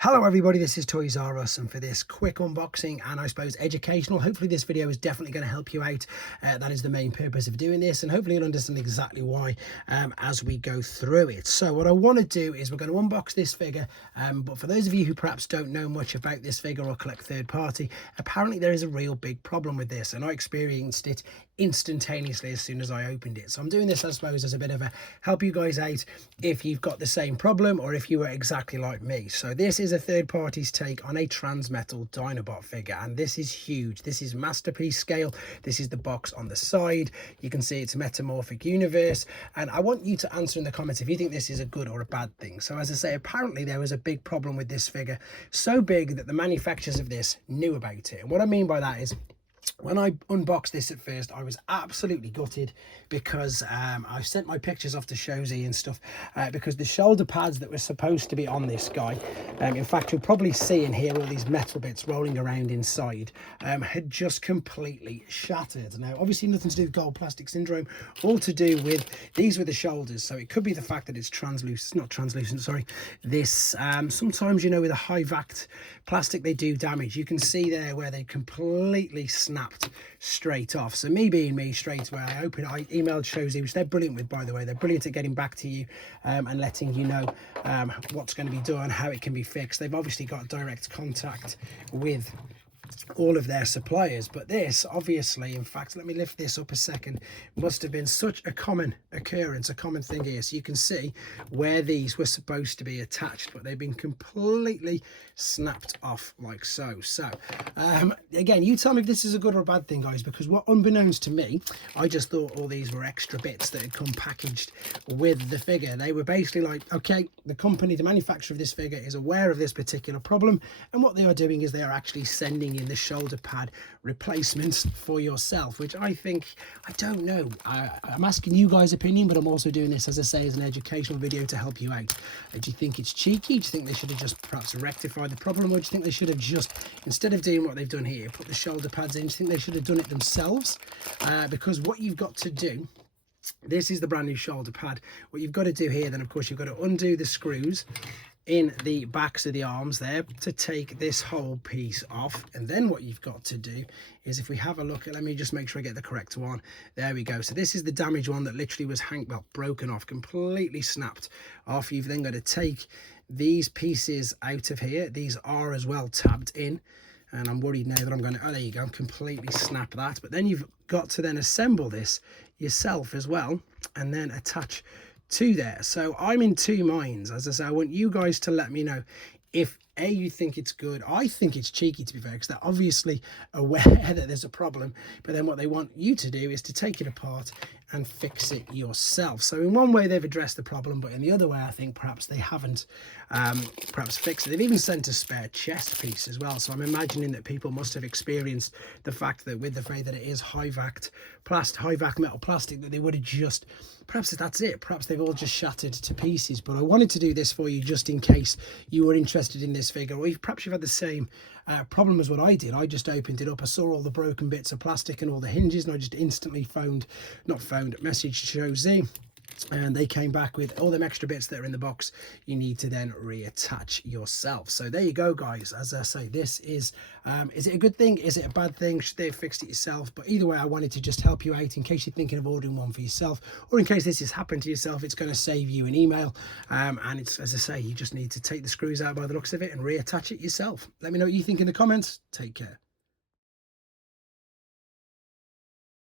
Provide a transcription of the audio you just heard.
Hello everybody, this is Toys-R-Us, and for this quick unboxing and I suppose educational, hopefully this video is definitely going to help you out. That is the main purpose of doing this, and hopefully you'll understand exactly why as we go through it. So what I want to do is we're going to unbox this figure, but for those of you who perhaps don't know much about this figure or collect third party, apparently there is a real big problem with this, and I experienced it instantaneously as soon as I opened it. So I'm doing this, I suppose, as a bit of a help you guys out if you've got the same problem or if you were exactly like me. So this is a third party's take on a Transmetal Dinobot figure, and this is huge. This is masterpiece scale. This is the box on the side. You can see it's Metamorphic Universe, and I want you to answer in the comments if you think this is a good or a bad thing. So as I say, apparently there was a big problem with this figure, so big that the manufacturers of this knew about it. And what I mean by that is, when I unboxed this at first, I was absolutely gutted because I sent my pictures off to Shozy and stuff because the shoulder pads that were supposed to be on this guy, in fact you'll probably see and hear all these metal bits rolling around inside, had just completely shattered. Now obviously nothing to do with gold plastic syndrome, all to do with these were the shoulders. So it could be the fact that it's not translucent, sorry. This sometimes, you know, with a high vac plastic they do damage. You can see there where they completely snapped straight off. So me being me, straight away I emailed Shozy, which they're brilliant with, by the way. They're brilliant at getting back to you and letting you know what's going to be done, how it can be fixed. They've obviously got direct contact with all of their suppliers, but this obviously, in fact, let me lift this up a second, must have been such a common occurrence, a common thing here. So you can see where these were supposed to be attached, but they've been completely snapped off like so. So again, you tell me if this is a good or a bad thing, guys, because what, unbeknownst to me, I just thought all these were extra bits that had come packaged with the figure. They were basically like, okay, the company, the manufacturer of this figure is aware of this particular problem, and what they are doing is they are actually sending in the shoulder pad replacements for yourself, which I think, I don't know, I'm asking you guys' opinion, but I'm also doing this, as I say, as an educational video to help you out. Do you think it's cheeky? Do you think they should have just perhaps rectified the problem, or do you think they should have just, instead of doing what they've done here, put the shoulder pads in? Do you think they should have done it themselves? Because what you've got to do, this is the brand new shoulder pad. What you've got to do here then, of course, you've got to undo the screws in the backs of the arms there to take this whole piece off. And then what you've got to do is, if we have a look at, let me just make sure I get the correct one. There we go. So this is the damaged one that literally was broken off, completely snapped off. You've then got to take these pieces out of here. These are as well tabbed in, and I'm worried now that I'm going to, oh, there you go, completely snap that. But then you've got to then assemble this yourself as well, and then attach to there. So I'm in two minds. As I say, I want you guys to let me know if you think it's good. I think it's cheeky, to be fair, because they're obviously aware that there's a problem, but then what they want you to do is to take it apart and fix it yourself. So in one way they've addressed the problem, but in the other way I think perhaps they haven't perhaps fixed it. They've even sent a spare chest piece as well, so I'm imagining that people must have experienced the fact that with the fact that it is high vac metal plastic, that they would have just, perhaps that's it, perhaps they've all just shattered to pieces. But I wanted to do this for you just in case you were interested in this figure, or perhaps you've had the same problem as what I did. I just opened it up, I saw all the broken bits of plastic and all the hinges, and I just instantly messaged Shozy, and they came back with all them extra bits that are in the box you need to then reattach yourself. So there you go, guys. As I say, this is it a good thing? Is it a bad thing? Should they have fixed it yourself? But either way, I wanted to just help you out in case you're thinking of ordering one for yourself, or in case this has happened to yourself. It's going to save you an email, and it's, as I say, you just need to take the screws out by the looks of it and reattach it yourself. Let me know what you think in the comments. Take care.